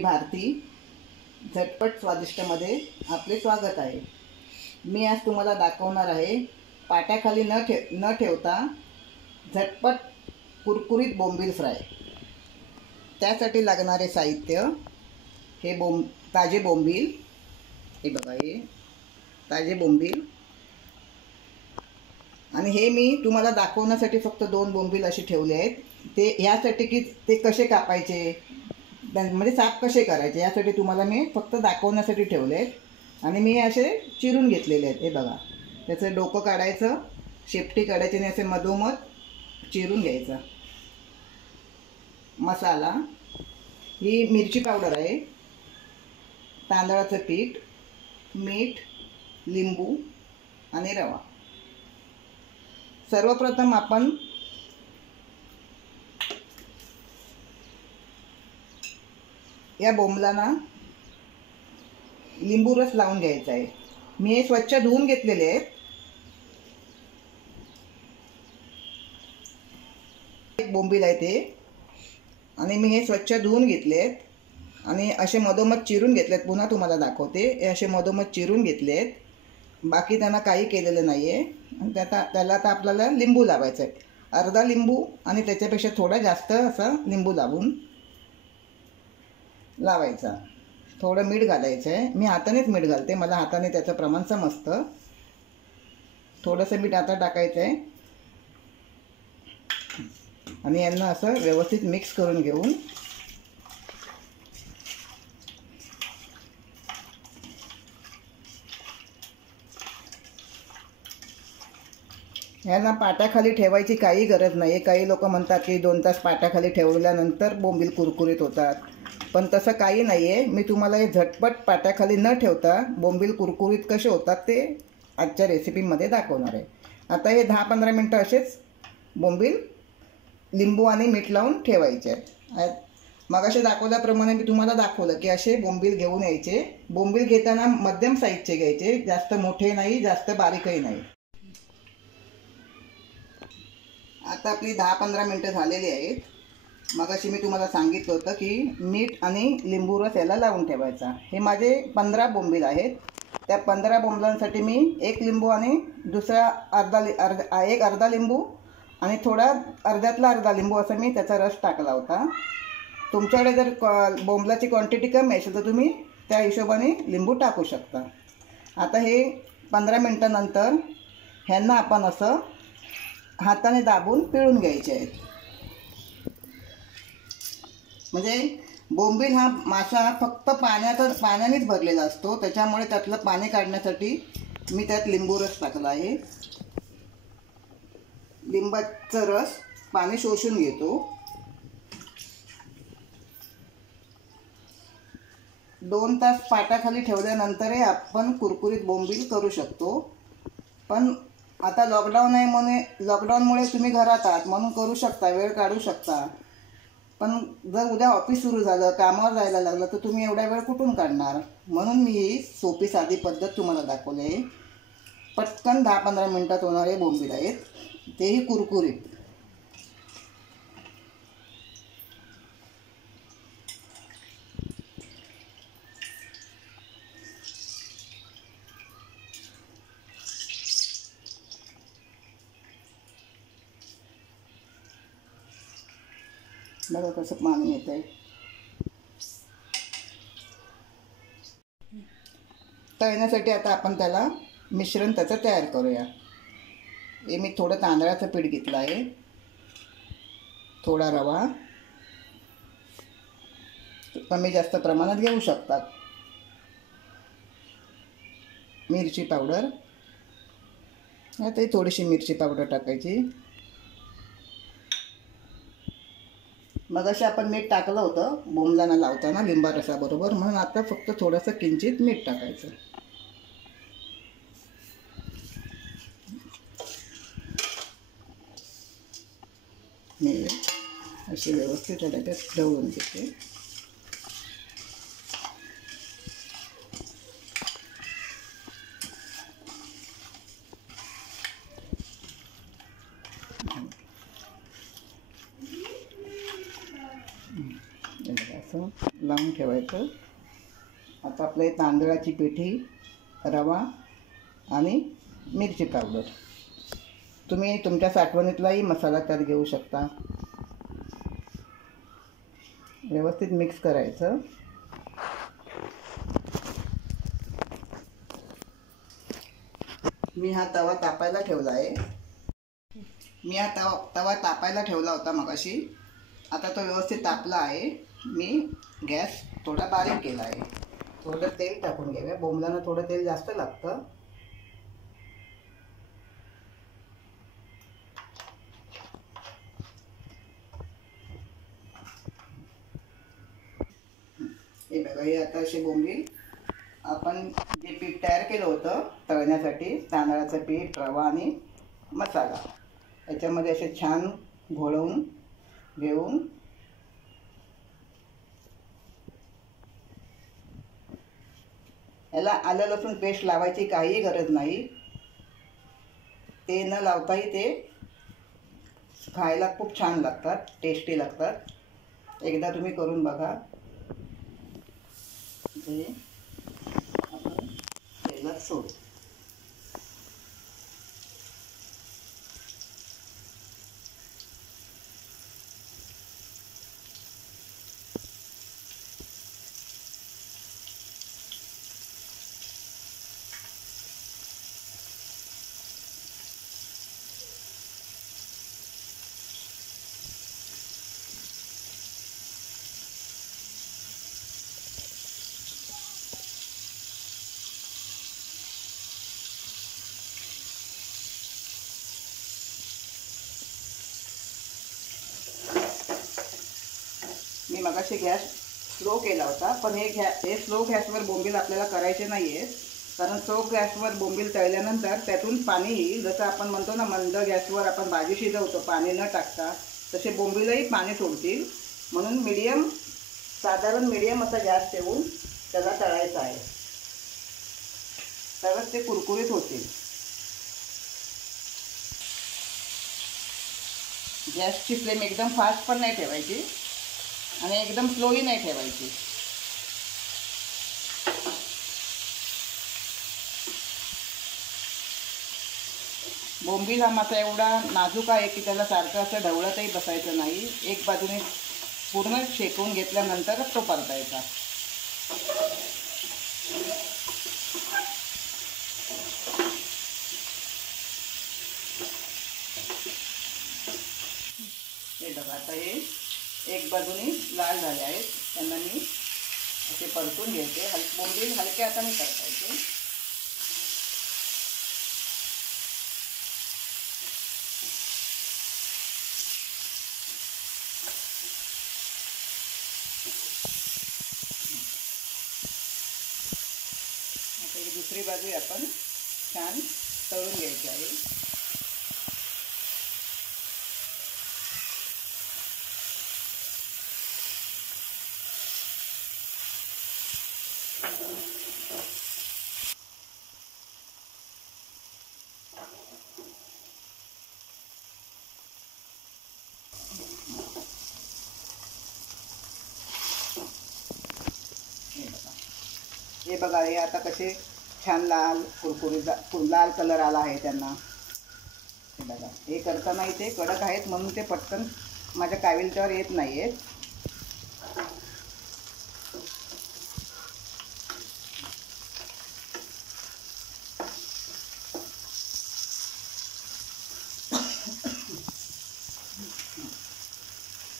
भारती. झटपट स्वादिष्टमध्ये आपले स्वागत आहे. मी आज तुम्हाला दाखवणार आहे पाट्याखाली न ठेवता झटपट कुरकुरीत बोंबील फ्राय. त्यासाठी लागणारे साहित्य हे ताजे बोंबील. हे बघा, हे ताजे बोंबील. आणि हे मी तुम्हाला दाखवण्यासाठी फक्त 2 बोंबील असे ठेवले आहेत. ते यासाठी की ते कसे कापायचे, म्हणजे साफ कसे करायचे, यासाठी तुम्हाला मी फक्त दाखवण्यासाठी ठेवले आहेत. आणि मी असे चिरून घेतलेले आहेत. हे बघा, त्याचं डोकं काढायचं, शेपटी काढायची आणि असे मधोमध चिरून घ्यायचं. मसाला, ही मिरची पावडर आहे, तांदळाचं पीठ, मीठ, लिंबू आणि रवा. सर्वप्रथम आपण या बोंबलांना लिंबू रस लावून घ्यायचा आहे. मी हे स्वच्छ धुवून घेतलेले आहेत. एक बोंबील आहे ते, आणि मी हे स्वच्छ धुवून घेतले आहेत आणि असे मधोमध चिरून घेतलेत. पुन्हा तुम्हाला दाखवते. हे असे मधोमध चिरून घेतले आहेत. बाकी त्यांना काही केलेलं नाही आहे. आणि त्याला आता आपल्याला लिंबू लावायचं आहे. अर्धा लिंबू आणि त्याच्यापेक्षा थोडा जास्त असा लिंबू लावायचा. थोडं मीठ घालायचं आहे. मी हातानेच मीठ घालते, मला हाताने त्याचं प्रमाण समजतं. थोडंसं मीठ आता टाकायचं आहे आणि यांना असं व्यवस्थित मिक्स करून घेऊन यांना पाट्याखाली ठेवायची काही गरज नाही. काही लोक म्हणतात की 2 तास पाट्याखाली ठेवल्यानंतर बोंबील कुरकुरीत होतात, पण तसं काही नाही आहे. मी तुम्हाला हे झटपट पाट्याखाली न ठेवता बोंबील कुरकुरीत कसे होतात ते आजच्या रेसिपीमध्ये दाखवणार आहे. आता हे 10-15 मिनटं असेच बोंबील लिंबू आणि मीठ लावून ठेवायचे आहेत. मग असे दाखवल्याप्रमाणे मी तुम्हाला दाखवलं की असे बोंबील घेऊन यायचे. बोंबील घेताना मध्यम साईजचे घ्यायचे, जास्त मोठे नाही, जास्त बारीकही नाही. आता आपली 10-15 मिनटं झालेली आहेत. मग अशी मी तुम्हाला सांगितलं होतं की मीठ आणि लिंबू रस याला लावून ठेवायचा. हे माझे 15 बोंबील आहेत. त्या 15 बोंबलांसाठी मी 1 लिंबू आणि दुसरा अर्धा लिंबू आणि थोडा अर्ध्यातला अर्धा लिंबू असं मी त्याचा रस टाकला होता. तुमच्याकडे जर बोंबलाची क्वांटिटी कमी असेल तर तुम्ही त्या हिशोबाने लिंबू टाकू शकता. आता हे 15 मिनटानंतर ह्यांना आपण असं हाताने दाबून पिळून घ्यायचे आहेत. म्हणजे बोंबील हा मासा फक्त पाण्यानेच भरलेला असतो, त्याच्यामुळे त्यातलं पाणी काढण्यासाठी मी त्यात लिंबू रस टाकला आहे. लिंबाचा रस पाणी शोषून घेतो. 2 तास पाट्याखाली ठेवल्यानंतरही आपण कुरकुरीत बोंबील करू शकतो. पण आता लॉकडाऊनमुळे तुम्ही घरात आहात म्हणून करू शकता, वेळ काढू शकता. पण जर उद्या ऑफिस सुरू झालं, कामावर जायला लागलं, तर तुम्ही एवढा वेळ कुठून काढणार? म्हणून मी ही सोपी साधी पद्धत तुम्हाला दाखवली आहे. पटकन 10-15 मिनटात होणारे बोंबील आहेत, तेही कुरकुरीत. बघा कसं पाणी येत आहे. तळण्यासाठी आता आपण त्याला मिश्रण त्याचं तयार करूया. हे मी थोडं तांदळाचं पीठ घेतलं आहे, थोडा रवा, कमी जास्त प्रमाणात घेऊ शकतात. मिरची पावडर, आता थोडीशी मिरची पावडर टाकायची. मग असे आपण मीठ टाकलं होतं बोंबलांना लावताना लिंबा रसाबरोबर, म्हणून आता फक्त थोडंसं किंचित मीठ टाकायचं. मी अशी व्यवस्थित त्याच्यात ढवळून घेते. असं लावून ठेवायचं. आता आपले तांदळाची पिठी, रवा आणि मिरची पावडर, तुम्ही तुमच्या साठवणीतलाही मसाला त्यात घेऊ शकता. व्यवस्थित मिक्स करायचं. मी हा तवा तापायला ठेवला आहे. तवा तापायला ठेवला होता मगाशी. आता तो व्यवस्थित तापला आहे. मी गॅस थोडा बारीक केला आहे. थोडं तेल टाकून घेऊया. बोंबलांना थोडं तेल जास्त लागतं. हे बघा, हे आता असे बोंबील आपण जे पीठ तयार केलं होतं तळण्यासाठी, तांदळाचं पीठ, रवा आणि मसाला, याच्यामध्ये असे छान घोळवून घेऊन याला आलं लसूण पेस्ट लावायची काहीही गरज नाही. ते न लावताही ते खायला खूप छान लागतात, टेस्टी लागतात. एकदा तुम्ही करून बघा. ते आपण तेलात सोडू. मी मगाशी गॅस स्लो केला होता, पण हे स्लो गॅसवर बोंबील आपल्याला करायचे नाही आहेत. कारण स्लो गॅसवर बोंबील तळल्यानंतर त्यातून पाणी येईल. जसं आपण म्हणतो ना, मंद गॅसवर आपण भाजी शिजवतो पाणी न टाकता, तसे बोंबीलही पाणी सोडतील. म्हणून साधारण मीडियम असा गॅस ठेवून त्याला तळायचं आहे. तरच ते कुरकुरीत होतील. गॅसची फ्लेम एकदम फास्ट पण नाही ठेवायची आणि एकदम स्लोही नाही ठेवायची. बोंबील हा मासा एवढा नाजूक आहे की त्याला सारखं असं ढवळतही बसायचं नाही. एक बाजूने पूर्ण शेकून घेतल्यानंतरच तो परतायचा. हे बघा, आता हे एक बाजूने लाल झाले आहेत. त्यांना मी असे परतून घ्यायचे. बोंबील हलक्या हाताने परतायचे. आता ही दुसरी बाजू आपण छान तळून घ्यायची आहे. हे बघा, हे आता कसे छान लाल कुरकुरीत लाल कलर आला आहे त्यांना. हे बघा, हे करताना इथे कडक आहेत म्हणून ते पटकन माझ्या काविलच्यावर येत नाही आहेत.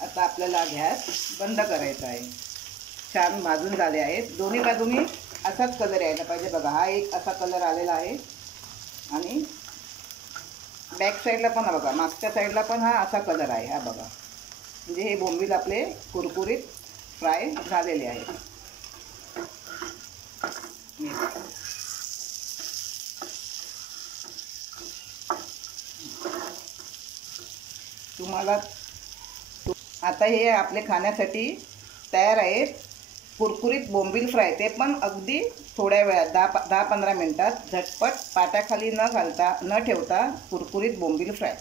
आता आपल्याला गॅस बंद करायचा आहे. छान भाजून झाले आहेत. दोन्ही बाजूनी असाच कलर यायला पाहिजे. बघा, हा एक असा कलर आलेला आहे आणि बॅक साईडला पण बघा, मागच्या साईडला पण हा असा कलर आहे. हा बघा, म्हणजे हे बोंबील आपले कुरकुरीत फ्राय झालेले आहेत. आता हे आपले खाण्यासाठी तयार आहेत. कुरकुरीत बोंबील फ्राय, ते पण अगदी थोड्या वेळात 10-15 मिनिटात झटपट पाट्याखाली न ठेवता कुरकुरीत बोंबील फ्राय.